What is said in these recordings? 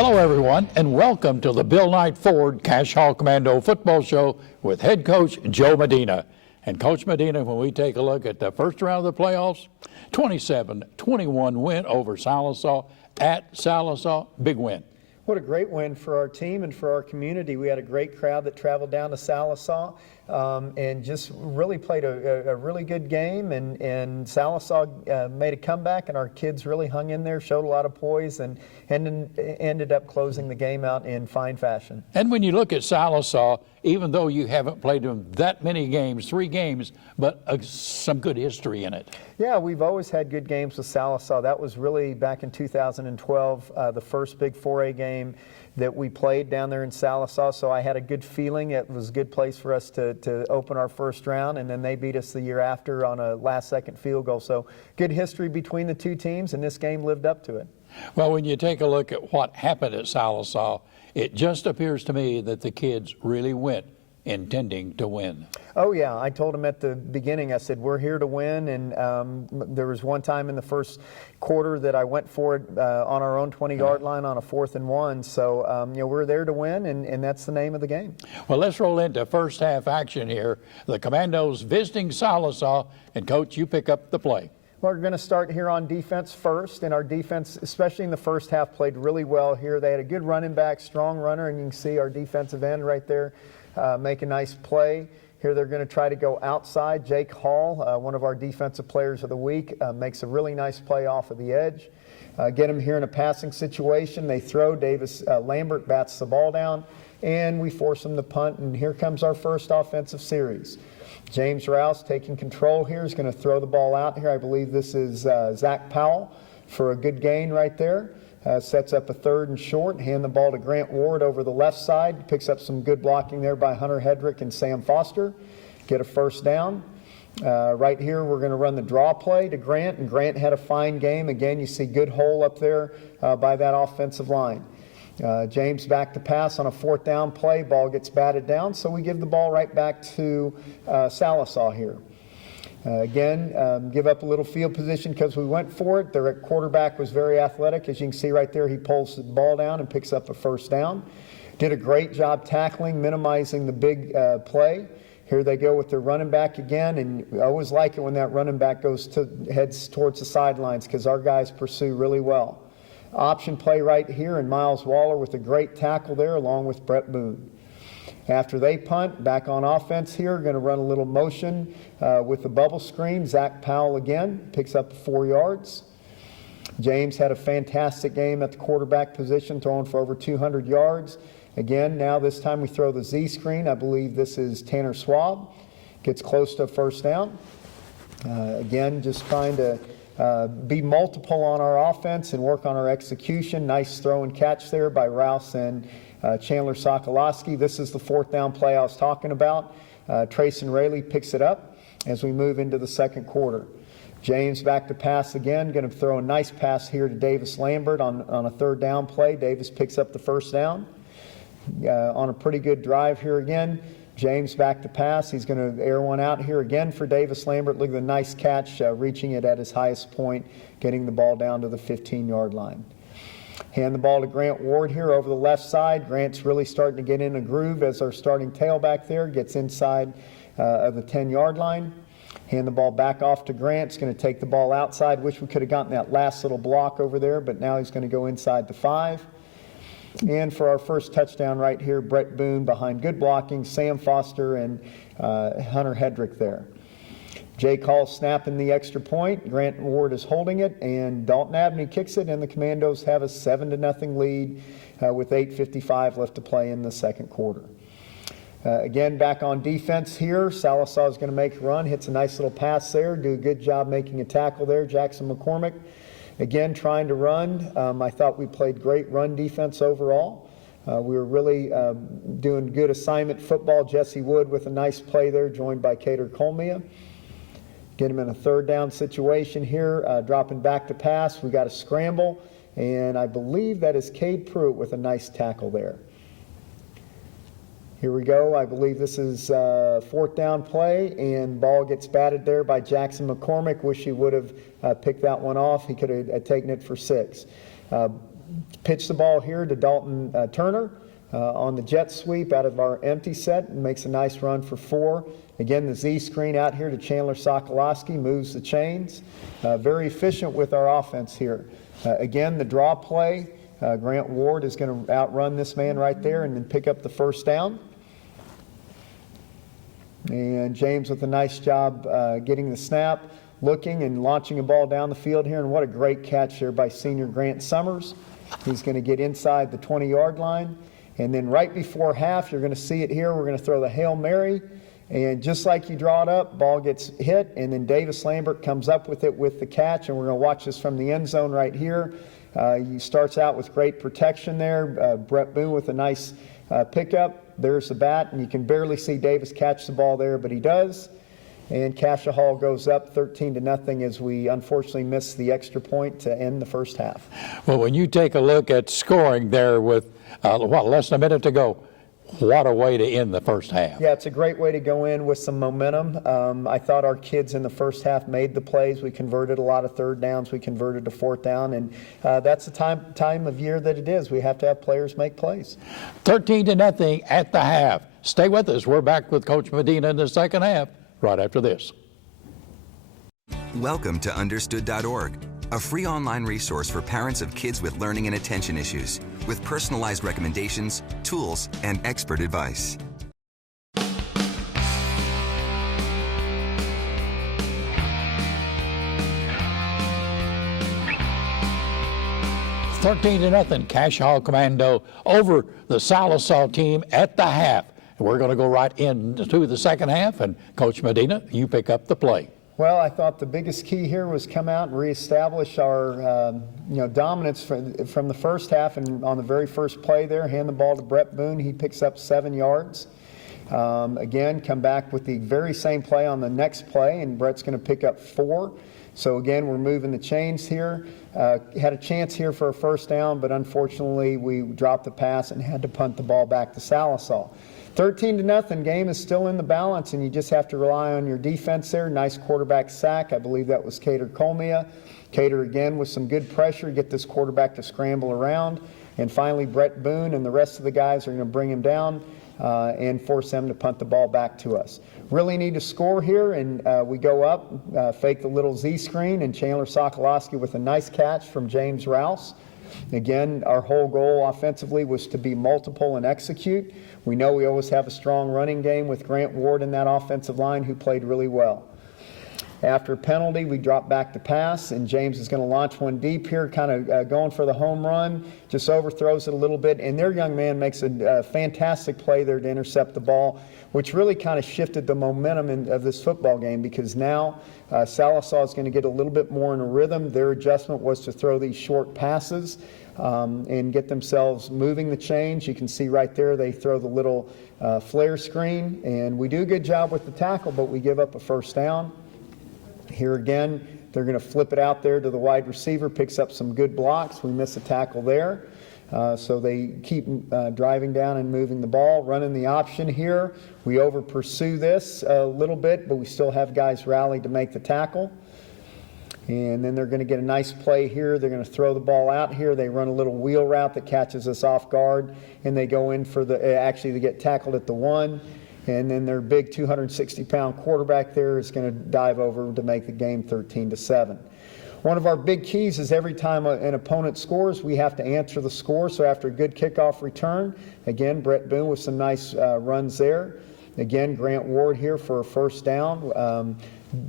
Hello, everyone, and welcome to the Bill Knight Ford Cascia Commando football show with head coach Joe Medina. And Coach Medina, when we take a look at the first round of the playoffs, 27-21 win over Sallisaw at Sallisaw. Big win. What a great win for our team and for our community. We had a great crowd that traveled down to Sallisaw and just really played a really good game. And Sallisaw made a comeback, and our kids really hung in there, showed a lot of poise, and ended up closing the game out in fine fashion. And when you look at Sallisaw, even though you haven't played them that many games, 3 games, but some good history in it. Yeah, we've always had good games with Sallisaw. That was really back in 2012, the first big 4A game that we played down there in Sallisaw. So I had a good feeling. It was a good place for us to open our first round, and then they beat us the year after on a last-second field goal. So good history between the two teams, and this game lived up to it. Well, when you take a look at what happened at Sallisaw, it just appears to me that the kids really went intending to win. Oh yeah, I told them at the beginning, I said, we're here to win, and there was one time in the first quarter that I went for it on our own 20-yard line on a 4th and 1, so we're there to win, and that's the name of the game. Well, let's roll into first half action here. The Commandos visiting Sallisaw, and Coach, you pick up the play. We're going to start here on defense first, and our defense, especially in the first half, played really well here. They had a good running back, strong runner, and you can see our defensive end right there make a nice play. Here they're going to try to go outside. Jake Hall, one of our defensive players of the week, makes a really nice play off of the edge. Get him here in a passing situation. They throw. Davis Lambert bats the ball down, and we force him to punt, and here comes our first offensive series. James Rouse taking control here is going to throw the ball out here. I believe this is Zach Powell for a good gain right there. Sets up a 3rd and short. Hand the ball to Grant Ward over the left side. Picks up some good blocking there by Hunter Hedrick and Sam Foster. Get a first down. Right here we're going to run the draw play to Grant, and Grant had a fine game. Again, you see good hole up there by that offensive line. James back to pass on a 4th down play. Ball gets batted down, so we give the ball right back to Sallisaw here. Again, give up a little field position because we went for it. Their quarterback was very athletic. As you can see right there, he pulls the ball down and picks up a first down. Did a great job tackling, minimizing the big play. Here they go with their running back again, and I always like it when that running back heads towards the sidelines because our guys pursue really well. Option play right here, and Miles Waller with a great tackle there along with Brett Boone. After they punt, back on offense here, going to run a little motion with the bubble screen. Zach Powell again picks up 4 yards. James had a fantastic game at the quarterback position, throwing for over 200 yards. Again, now this time we throw the Z screen. I believe this is Tanner Schwab. Gets close to a first down. Again, just trying to be multiple on our offense and work on our execution. Nice throw and catch there by Rouse and Chandler Sokolowski. This is the 4th down play I was talking about. Trayson Rayleigh picks it up as we move into the second quarter. James back to pass again. Going to throw a nice pass here to Davis Lambert on a 3rd down play. Davis picks up the first down. On a pretty good drive here again. James back to pass. He's going to air one out here again for Davis Lambert. Look at the nice catch, reaching it at his highest point, getting the ball down to the 15-yard line. Hand the ball to Grant Ward here over the left side. Grant's really starting to get in a groove as our starting tailback there gets inside of the 10-yard line. Hand the ball back off to Grant. He's going to take the ball outside. Wish we could have gotten that last little block over there, but now he's going to go inside the 5. And for our first touchdown right here, Brett Boone behind good blocking, Sam Foster and Hunter Hedrick there. Jake Hall snapping the extra point. Grant Ward is holding it, and Dalton Abney kicks it, and the Commandos have a 7-0 lead with 8:55 left to play in the second quarter. Again, back on defense here. Sallisaw is going to make a run, hits a nice little pass there, do a good job making a tackle there. Jackson McCormick, again, trying to run. I thought we played great run defense overall. We were really doing good assignment football. Jesse Wood with a nice play there, joined by Cater Colmia. Get him in a 3rd down situation here, dropping back to pass. We got a scramble, and I believe that is Cade Pruitt with a nice tackle there. Here we go. I believe this is 4th down play, and ball gets batted there by Jackson McCormick. Wish he would have picked that one off. He could have taken it for 6. pitch the ball here to Dalton Turner on the jet sweep out of our empty set and makes a nice run for 4. Again, the Z screen out here to Chandler Sokolowski, moves the chains. Very efficient with our offense here. Again, the draw play, Grant Ward is going to outrun this man right there and then pick up the first down. And James with a nice job getting the snap, looking and launching a ball down the field here. And what a great catch there by senior Grant Summers. He's going to get inside the 20-yard line. And then right before half, you're going to see it here. We're going to throw the Hail Mary. And just like you draw it up, ball gets hit. And then Davis Lambert comes up with it with the catch. And we're going to watch this from the end zone right here. He starts out with great protection there. Brett Boone with a nice pickup. There's the bat. And you can barely see Davis catch the ball there, but he does. And Cascia Hall goes up 13-0 as we unfortunately miss the extra point to end the first half. Well, when you take a look at scoring there with, less than a minute to go, what a way to end the first half. Yeah, it's a great way to go in with some momentum. I thought our kids in the first half made the plays. We converted a lot of third downs. We converted to fourth down. And that's the time of year that it is. We have to have players make plays. 13-0 at the half. Stay with us. We're back with Coach Medina in the second half right after this. Welcome to Understood.org, a free online resource for parents of kids with learning and attention issues, with personalized recommendations, tools, and expert advice. 13-0, Cascia Hall Commando over the Sallisaw team at the half. We're going to go right into the second half, and Coach Medina, you pick up the play. Well, I thought the biggest key here was come out and reestablish our dominance from the first half, and on the very first play there, hand the ball to Brett Boone. He picks up 7 yards. Again, come back with the very same play on the next play, and Brett's going to pick up 4. So again, we're moving the chains here. Had a chance here for a first down, but unfortunately we dropped the pass and had to punt the ball back to Sallisaw. 13-0, game is still in the balance, and you just have to rely on your defense there. Nice quarterback sack. I believe that was Cater Colmia. Cater again with some good pressure, get this quarterback to scramble around. And finally, Brett Boone and the rest of the guys are going to bring him down and force them to punt the ball back to us. Really need to score here, and we go up, fake the little Z screen, and Chandler Sokolowski with a nice catch from James Rouse. Again, our whole goal offensively was to be multiple and execute. We know we always have a strong running game with Grant Ward in that offensive line, who played really well. After a penalty, we drop back to pass, and James is going to launch one deep here, kind of going for the home run, just overthrows it a little bit, and their young man makes a fantastic play there to intercept the ball, which really kind of shifted the momentum of this football game, because now Sallisaw is going to get a little bit more in a rhythm. Their adjustment was to throw these short passes and get themselves moving the chains. You can see right there they throw the little flare screen, and we do a good job with the tackle, but we give up a first down. Here again, they're going to flip it out there to the wide receiver, picks up some good blocks. We miss a tackle there. So they keep driving down and moving the ball, running the option here. We over pursue this a little bit, but we still have guys rally to make the tackle. And then they're going to get a nice play here. They're going to throw the ball out here. They run a little wheel route that catches us off guard, and they go in for actually they get tackled at the 1. And then their big 260-pound quarterback there is going to dive over to make the game 13-7. One of our big keys is every time an opponent scores, we have to answer the score. So after a good kickoff return, again, Brett Boone with some nice runs there. Again, Grant Ward here for a first down.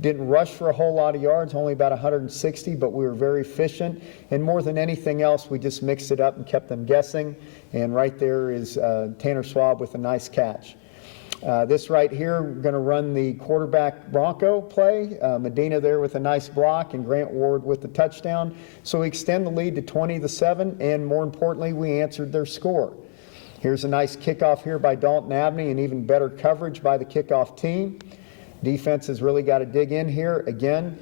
Didn't rush for a whole lot of yards, only about 160, but we were very efficient. And more than anything else, we just mixed it up and kept them guessing. And right there is Tanner Schwab with a nice catch. This right here, we're going to run the quarterback Bronco play. Medina there with a nice block, and Grant Ward with the touchdown. So we extend the lead to 20-7, and more importantly, we answered their score. Here's a nice kickoff here by Dalton Abney, and even better coverage by the kickoff team. Defense has really got to dig in here. Again,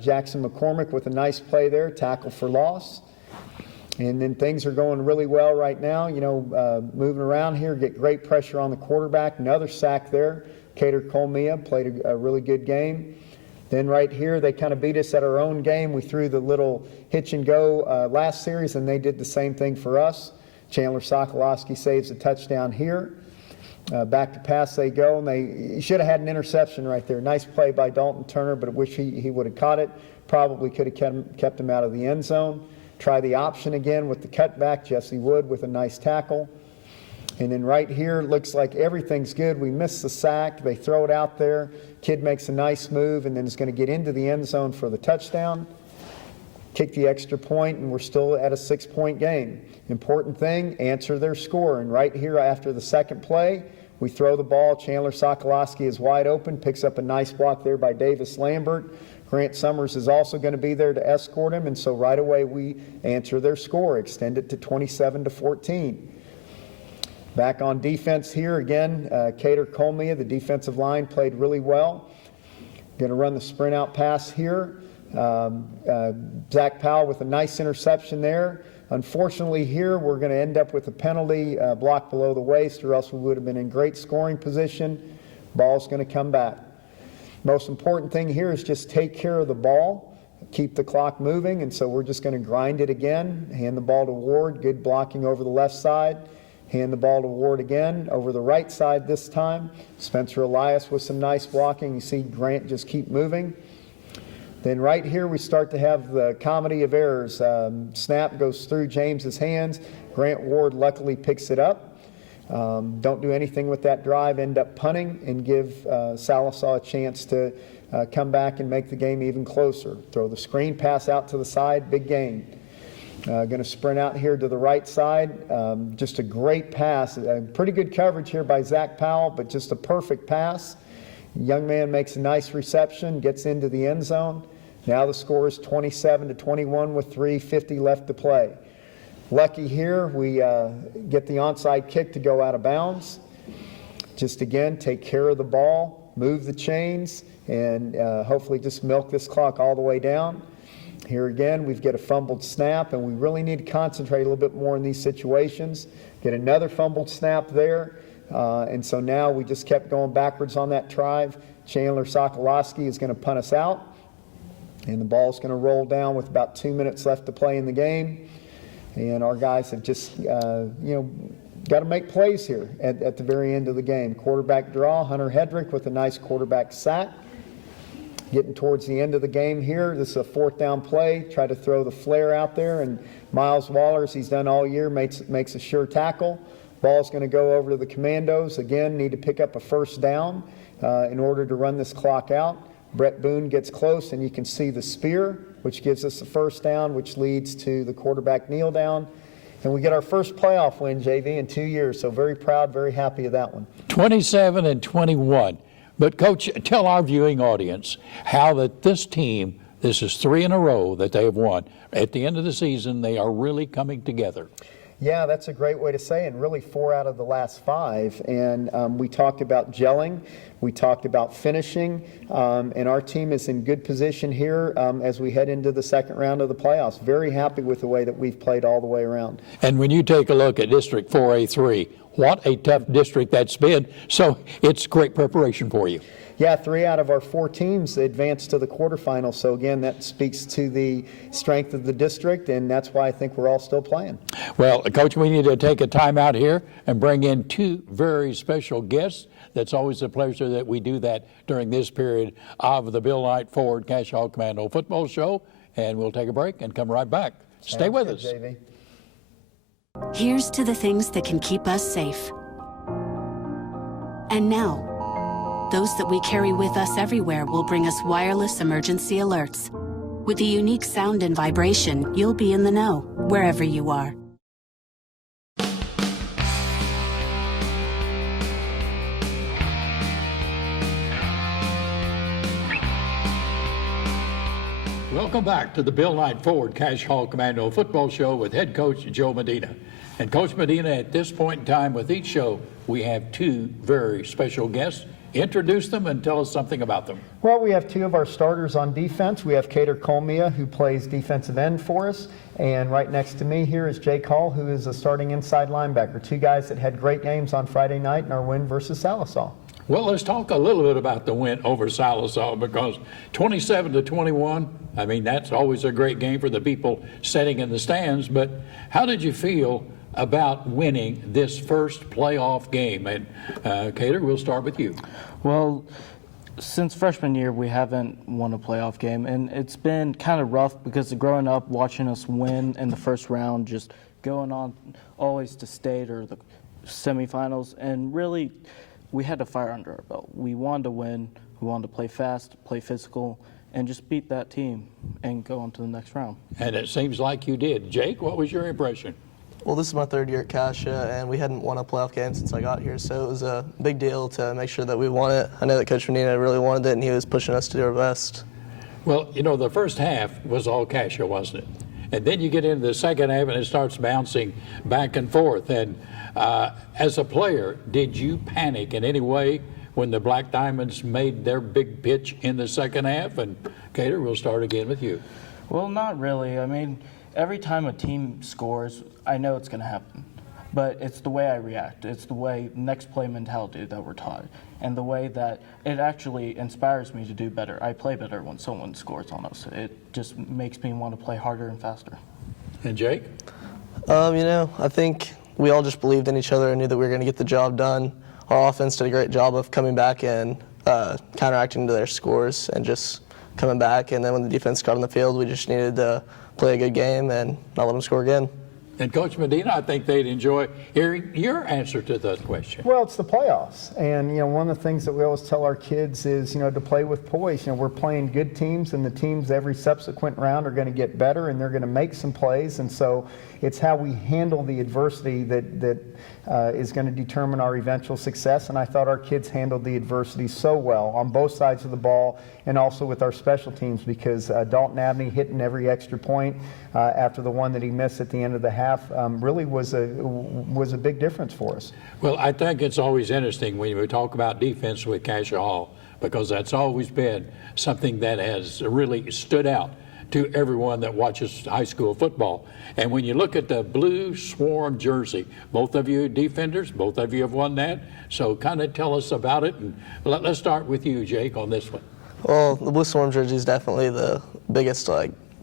Jackson McCormick with a nice play there, tackle for loss. And then things are going really well right now. Moving around here, get great pressure on the quarterback. Another sack there. Cater Colmia played a really good game. Then right here, they kind of beat us at our own game. We threw the little hitch and go last series, and they did the same thing for us. Chandler Sokolowski saves a touchdown here. Back to pass they go, and he should have had an interception right there. Nice play by Dalton Turner, but I wish he would have caught it. Probably could have kept him out of the end zone. Try the option again with the cutback. Jesse Wood with a nice tackle. And then right here, looks like everything's good. We miss the sack. They throw it out there. Kid makes a nice move and then is going to get into the end zone for the touchdown. Kick the extra point, and we're still at a 6-point game. Important thing, answer their score. And right here after the second play, we throw the ball. Chandler Sokolowski is wide open, picks up a nice block there by Davis Lambert. Grant Summers is also going to be there to escort him, and so right away we answer their score, extend it to 27-14. Back on defense here again, Cater Colmia, the defensive line, played really well. Going to run the sprint out pass here. Zach Powell with a nice interception there. Unfortunately here, we're going to end up with a penalty block below the waist, or else we would have been in great scoring position. Ball's going to come back. Most important thing here is just take care of the ball, keep the clock moving, and so we're just going to grind it again. Hand the ball to Ward, good blocking over the left side. Hand the ball to Ward again, over the right side this time. Spencer Elias with some nice blocking. You see Grant just keep moving. Then right here we start to have the comedy of errors. Snap goes through James's hands. Grant Ward luckily picks it up. Don't do anything with that drive, end up punting and give Sallisaw a chance to come back and make the game even closer. Throw the screen pass out to the side, big gain. Going to sprint out here to the right side. Just a great pass. Pretty good coverage here by Zach Powell, but just a perfect pass. Young man makes a nice reception, gets into the end zone. Now the score is 27-21 with 3:50 left to play. Lucky here, we get the onside kick to go out of bounds. Just again, take care of the ball, move the chains, and hopefully just milk this clock all the way down. Here again, we've got a fumbled snap, and we really need to concentrate a little bit more in these situations. Get another fumbled snap there, and so now we just kept going backwards on that drive. Chandler Sokolowski is going to punt us out, and the ball's going to roll down with about 2 minutes left to play in the game. And our guys have just, got to make plays here at the very end of the game. Quarterback draw, Hunter Hedrick with a nice quarterback sack. Getting towards the end of the game here, this is a 4th down play. Try to throw the flare out there, and Miles Waller, as he's done all year, makes a sure tackle. Ball's going to go over to the Commandos. Again, need to pick up a 1st down in order to run this clock out. Brett Boone gets close, and you can see the spear, which gives us the 1st down, which leads to the quarterback kneel down. And we get our first playoff win, JV, in 2 years. So very proud, very happy of that one. 27-21. But, Coach, tell our viewing audience how that this team, this is 3 in a row that they have won. At the end of the season, they are really coming together. Yeah, that's a great way to say it, and really 4 out of the last 5. And we talked about gelling. We talked about finishing, and our team is in good position here as we head into the second round of the playoffs. Very happy with the way that we've played all the way around. And when you take a look at District 4A3, what a tough district that's been. So it's great preparation for you. Yeah, 3 out of our 4 teams advanced to the quarterfinals. So again, that speaks to the strength of the district, and that's why I think we're all still playing. Well, Coach, we need to take a time out here and bring in 2 very special guests. That's always a pleasure that we do that during this period of the Bill Knight Ford Cascia Commando football show. And we'll take a break and come right back. Stay with us. JV. Here's to the things that can keep us safe. And now, those that we carry with us everywhere will bring us wireless emergency alerts. With the unique sound and vibration, you'll be in the know, wherever you are. Welcome back to the Bill Knight Ford Cash Hall Commando football show with head coach Joe Medina. And Coach Medina, at this point in time with each show, we have 2 very special guests. Introduce them and tell us something about them. Well, we have 2 of our starters on defense. We have Cater Colmia, who plays defensive end for us. And right next to me here is Jake Hall, who is a starting inside linebacker. 2 guys that had great games on Friday night in our win versus Sallisaw. Well, let's talk a little bit about the win over Sallisaw, because 27-21, I mean, that's always a great game for the people sitting in the stands, but how did you feel about winning this first playoff game? And Cater, we'll start with you. Well, since freshman year, we haven't won a playoff game, and it's been kind of rough because growing up, watching us win in the first round, just going on always to state or the semifinals, and really, we had a fire under our belt. We wanted to win, we wanted to play fast, play physical, and just beat that team and go on to the next round. And it seems like you did. Jake, what was your impression? Well, this is my third year at Cascia, and we hadn't won a playoff game since I got here, so it was a big deal to make sure that we won it. I know that Coach Medina really wanted it, and he was pushing us to do our best. Well, you know, the first half was all Cascia, wasn't it? And then you get into the second half, and it starts bouncing back and forth. And as a player, did you panic in any way when the Black Diamonds made their big pitch in the second half? And Cater, we'll start again with you. Well, not really. I mean, every time a team scores, I know it's going to happen. But it's the way I react. It's the way next play mentality that we're taught. And the way that it actually inspires me to do better. I play better when someone scores on us. It just makes me want to play harder and faster. And Jake? You know, I think we all just believed in each other and knew that we were going to get the job done. Our offense did a great job of coming back and counteracting to their scores and just coming back. And then when the defense got on the field, we just needed to play a good game and not let them score again. And Coach Medina, I think they'd enjoy hearing your answer to that question. Well, it's the playoffs. And, you know, one of the things that we always tell our kids is, you know, to play with poise. You know, we're playing good teams, and the teams every subsequent round are going to get better, and they're going to make some plays. And so it's how we handle the adversity that is going to determine our eventual success. And I thought our kids handled the adversity so well on both sides of the ball, and also with our special teams, because Dalton Abney hitting every extra point after the one that he missed at the end of the half really was a big difference for us. Well, I think it's always interesting when we talk about defense with Cascia Hall, because that's always been something that has really stood out to everyone that watches high school football. And when you look at the blue swarm jersey, both of you defenders, both of you have won that. So kind of tell us about it. And let's start with you, Jake, on this one. Well, the blue swarm jersey is definitely the biggest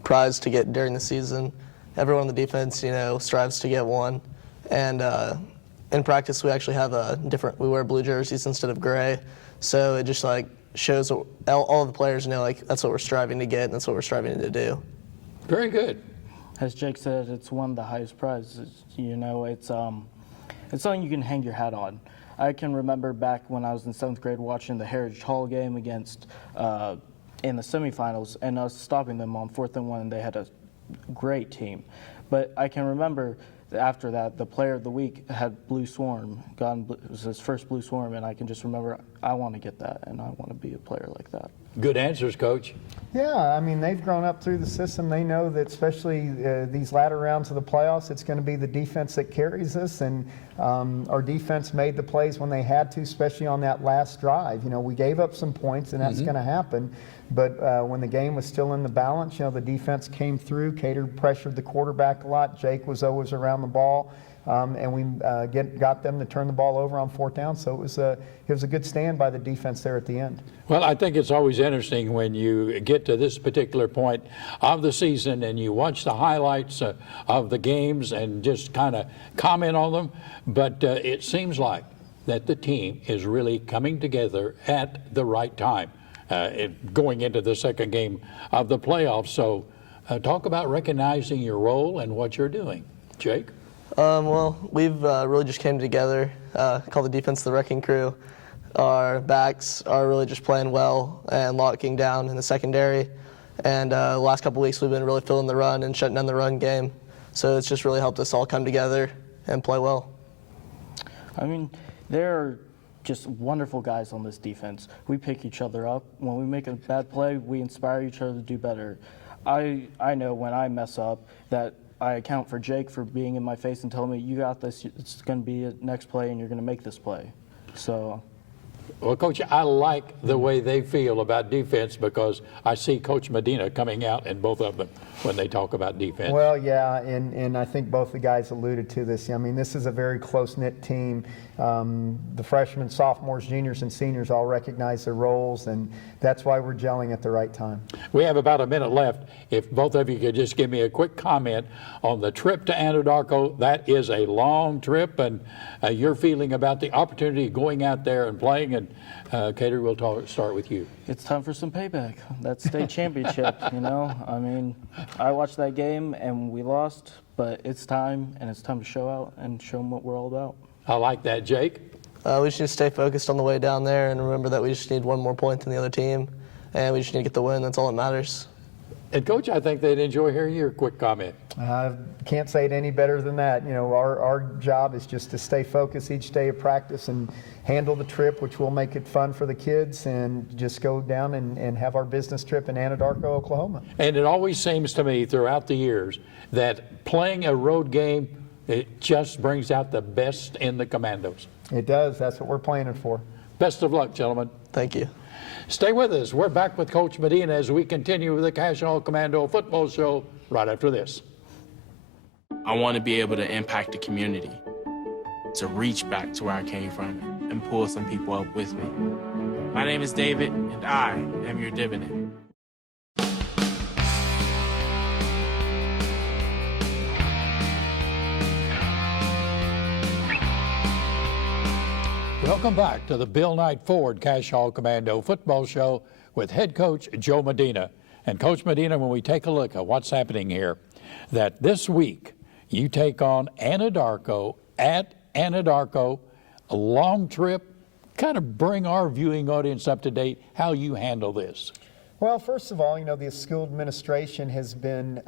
prize to get during the season. Everyone on the defense, you know, strives to get one. And in practice, we actually have we wear blue jerseys instead of gray. So it just shows all of the players know that's what we're striving to get, and that's what we're striving to do. Very good. As Jake said, it's one of the highest prizes. You know, it's something you can hang your hat on. I can remember back when I was in 7th grade watching the Heritage Hall game against in the semifinals, and us stopping them on 4th and 1, and they had a great team. But I can remember after that, the player of the week had Blue Swarm. It was his first Blue Swarm, and I can just remember I want to get that, and I want to be a player like that. Good answers, Coach. Yeah, I mean, they've grown up through the system. They know that especially these latter rounds of the playoffs, it's going to be the defense that carries us, and our defense made the plays when they had to, especially on that last drive. You know, we gave up some points, and that's going to happen. But when the game was still in the balance, you know, the defense came through. Cater pressured the quarterback a lot. Jake was always around the ball, and we got them to turn the ball over on 4th down. So it was a good stand by the defense there at the end. Well, I think it's always interesting when you get to this particular point of the season and you watch the highlights of the games and just kind of comment on them. But it seems like that the team is really coming together at the right time. Going into the second game of the playoffs. So talk about recognizing your role and what you're doing. Jake? Well, we've really just came together, called the defense the wrecking crew. Our backs are really just playing well and locking down in the secondary. And the last couple weeks we've been really filling the run and shutting down the run game. So it's just really helped us all come together and play well. I mean, they're just wonderful guys on this defense. We pick each other up. When we make a bad play, we inspire each other to do better. I know when I mess up that I account for Jake for being in my face and telling me, you got this, it's going to be a next play and you're going to make this play. So Well, Coach, I like the way they feel about defense because I see Coach Medina coming out in both of them when they talk about defense. Well, yeah, and I think both the guys alluded to this. I mean, this is a very close-knit team. The freshmen, sophomores, juniors, and seniors all recognize their roles, and that's why we're gelling at the right time. We have about a minute left. If both of you could just give me a quick comment on the trip to Anadarko. That is a long trip, and your feeling about the opportunity going out there and playing. And Cater, we'll start with you. It's time for some payback. That state championship, you know. I mean, I watched that game and we lost, but it's time, and it's time to show out and show them what we're all about. I like that, Jake. We just need to stay focused on the way down there and remember that we just need one more point than the other team, and we just need to get the win. That's all that matters. And Coach, I think they'd enjoy hearing your quick comment. I can't say it any better than that. You know, our job is just to stay focused each day of practice and handle the trip, which will make it fun for the kids, and just go down and have our business trip in Anadarko, Oklahoma. And it always seems to me throughout the years that playing a road game, it just brings out the best in the Commandos. It does. That's what we're planning for. Best of luck, gentlemen. Thank you. Stay with us. We're back with Coach Medina as we continue with the Cascia Commando football show right after this. I want to be able to impact the community, to reach back to where I came from and pull some people up with me. My name is David, and I am your dividend. Welcome back to the Bill Knight Ford Cascia Commando football show with head coach Joe Medina. And Coach Medina, when we take a look at what's happening here, that this week you take on Anadarko at Anadarko, a long trip. Kind of bring our viewing audience up to date how you handle this. Well, first of all, you know, the school administration has been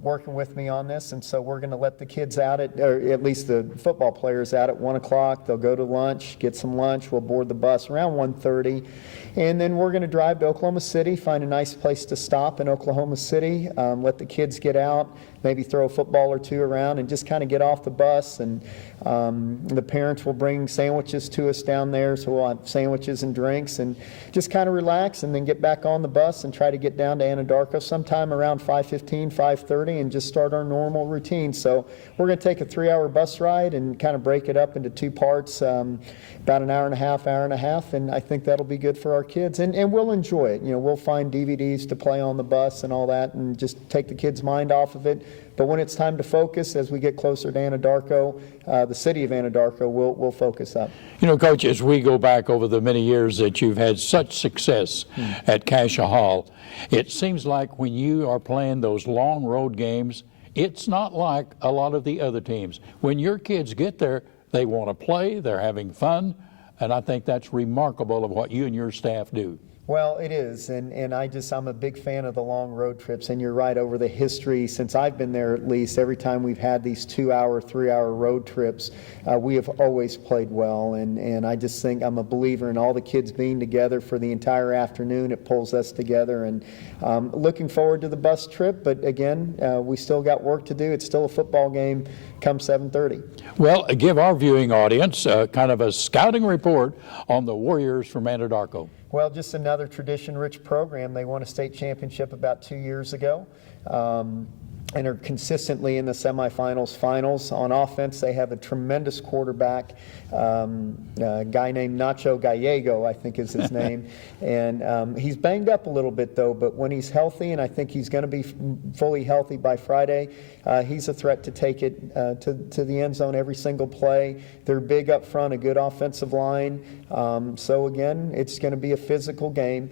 working with me on this, and so we're going to let the kids out or at least the football players out at 1 o'clock. They'll go to lunch, get some lunch. We'll board the bus around 1:30, and then we're going to drive to Oklahoma City, find a nice place to stop in Oklahoma City, let the kids get out, maybe throw a football or two around, and just kind of get off the bus. And the parents will bring sandwiches to us down there, so we'll have sandwiches and drinks, and just kind of relax, and then get back on the bus and try to get down to Anadarko sometime around 5:15, 5:30, and just start our normal routine. So we're going to take a 3-hour bus ride and kind of break it up into 2 parts, about an hour and a half, and I think that'll be good for our kids, and we'll enjoy it. You know, we'll find DVDs to play on the bus and all that, and just take the kids' mind off of it. But when it's time to focus, as we get closer to Anadarko, the city of Anadarko, we'll focus up. You know, Coach, as we go back over the many years that you've had such success at Cascia Hall, it seems like when you are playing those long road games, it's not like a lot of the other teams. When your kids get there, they want to play, they're having fun, and I think that's remarkable of what you and your staff do. Well, it is, and I'm a big fan of the long road trips, and you're right, over the history, since I've been there at least, every time we've had these 2-hour, 3-hour road trips, we have always played well, and I just think I'm a believer in all the kids being together for the entire afternoon. It pulls us together, and looking forward to the bus trip, but again, we still got work to do. It's still a football game come 7:30. Well, give our viewing audience kind of a scouting report on the Warriors from Anadarko. Well, just another tradition-rich program. They won a state championship about 2 years ago, and are consistently in the semifinals, finals. On offense, they have a tremendous quarterback, a guy named Nacho Gallego, I think is his name. And he's banged up a little bit, though, but when he's healthy, and I think he's going to be fully healthy by Friday, he's a threat to take it to the end zone every single play. They're big up front, a good offensive line. So, again, it's going to be a physical game.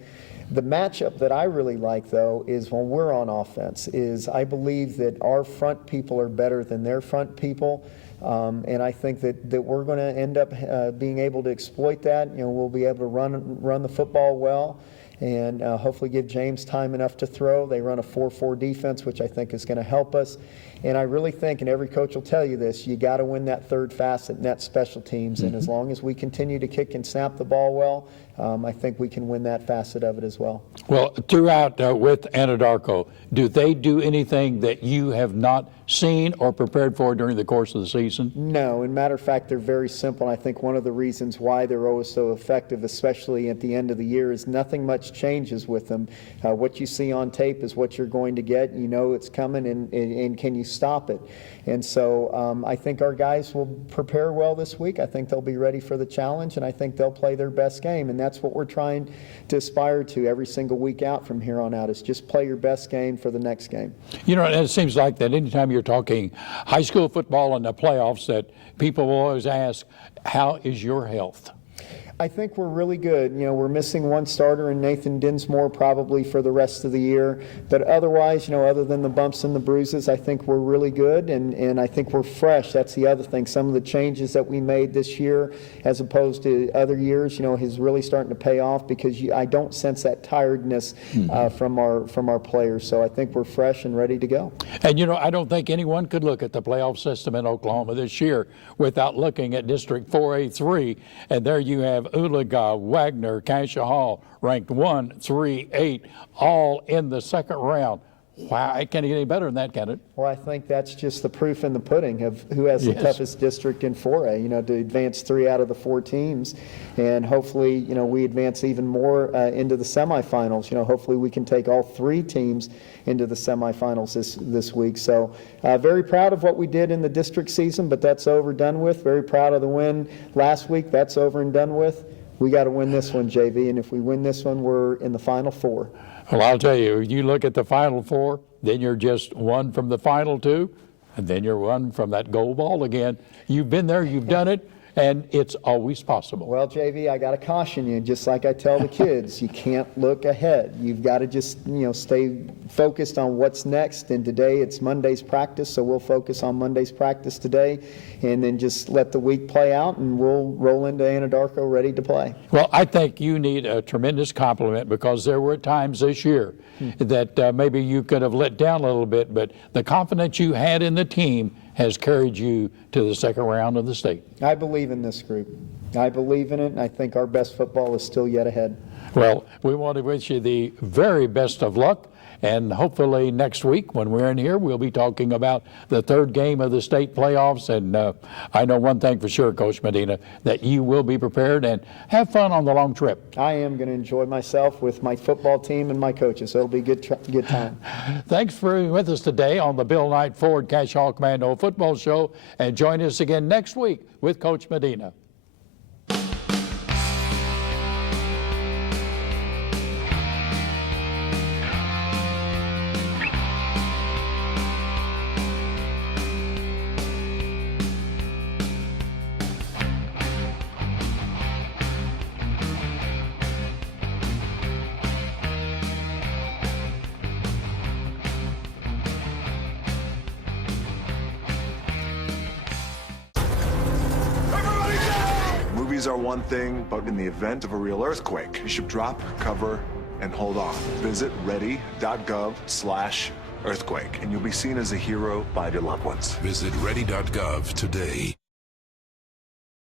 The matchup that I really like, though, is when we're on offense, is I believe that our front people are better than their front people. And I think that we're going to end up being able to exploit that. You know, we'll be able to run the football well, and hopefully give James time enough to throw. They run a 4-4 defense, which I think is going to help us. And I really think, and every coach will tell you this, you got to win that third facet, and that's special teams. And as long as we continue to kick and snap the ball well, I think we can win that facet of it as well. Well, throughout with Anadarko, do they do anything that you have not seen or prepared for during the course of the season? No, and matter of fact, they're very simple. And I think one of the reasons why they're always so effective, especially at the end of the year, is nothing much changes with them. What you see on tape is what you're going to get. You know it's coming, and can you stop it? And so I think our guys will prepare well this week. I think they'll be ready for the challenge, and I think they'll play their best game. And that's what we're trying to aspire to every single week out from here on out, is just play your best game for the next game. You know, it seems like that anytime you're talking high school football and the playoffs, that people will always ask, how is your health? I think we're really good. You know, we're missing one starter in Nathan Dinsmore probably for the rest of the year. But otherwise, you know, other than the bumps and the bruises, I think we're really good, and I think we're fresh. That's the other thing. Some of the changes that we made this year as opposed to other years, you know, is really starting to pay off, because I don't sense that tiredness from our players. So I think we're fresh and ready to go. And, you know, I don't think anyone could look at the playoff system in Oklahoma this year without looking at District 4A3, and there you have Oologah, Wagner, Cascia Hall, ranked 1, 3, 8, all in the second round. Wow, it can't get any better than that, can it? Well, I think that's just the proof in the pudding of who has the toughest district in 4A, you know, to advance 3 out of the 4 teams. And hopefully, you know, we advance even more into the semifinals. You know, hopefully we can take all 3 teams into the semifinals this week. So very proud of what we did in the district season, but that's over, done with. Very proud of the win last week. That's over and done with. We got to win this one, JV, and if we win this one, we're in the Final Four. Well, I'll tell you, you look at the Final Four, then you're just 1 from the Final 2, and then you're 1 from that gold ball again. You've been there, you've done it, and it's always possible. Well, JV, I got to caution you, just like I tell the kids, you can't look ahead. You've got to just, you know, stay focused on what's next. And today it's Monday's practice, so we'll focus on Monday's practice today, and then just let the week play out, and we'll roll into Anadarko ready to play. Well, I think you need a tremendous compliment, because there were times this year that maybe you could have let down a little bit, but the confidence you had in the team has carried you to the second round of the state. I believe in this group. I believe in it, and I think our best football is still yet ahead. Well, we want to wish you the very best of luck, and hopefully next week when we're in here, we'll be talking about the 3rd game of the state playoffs. And I know one thing for sure, Coach Medina, that you will be prepared and have fun on the long trip. I am going to enjoy myself with my football team and my coaches, so it'll be a good time. Thanks for being with us today on the Bill Knight Ford Cascia Hall Commando Football Show, and join us again next week with Coach Medina. Movies are one thing, but in the event of a real earthquake, you should drop, cover, and hold on. Visit ready.gov/earthquake, and you'll be seen as a hero by your loved ones. Visit ready.gov today.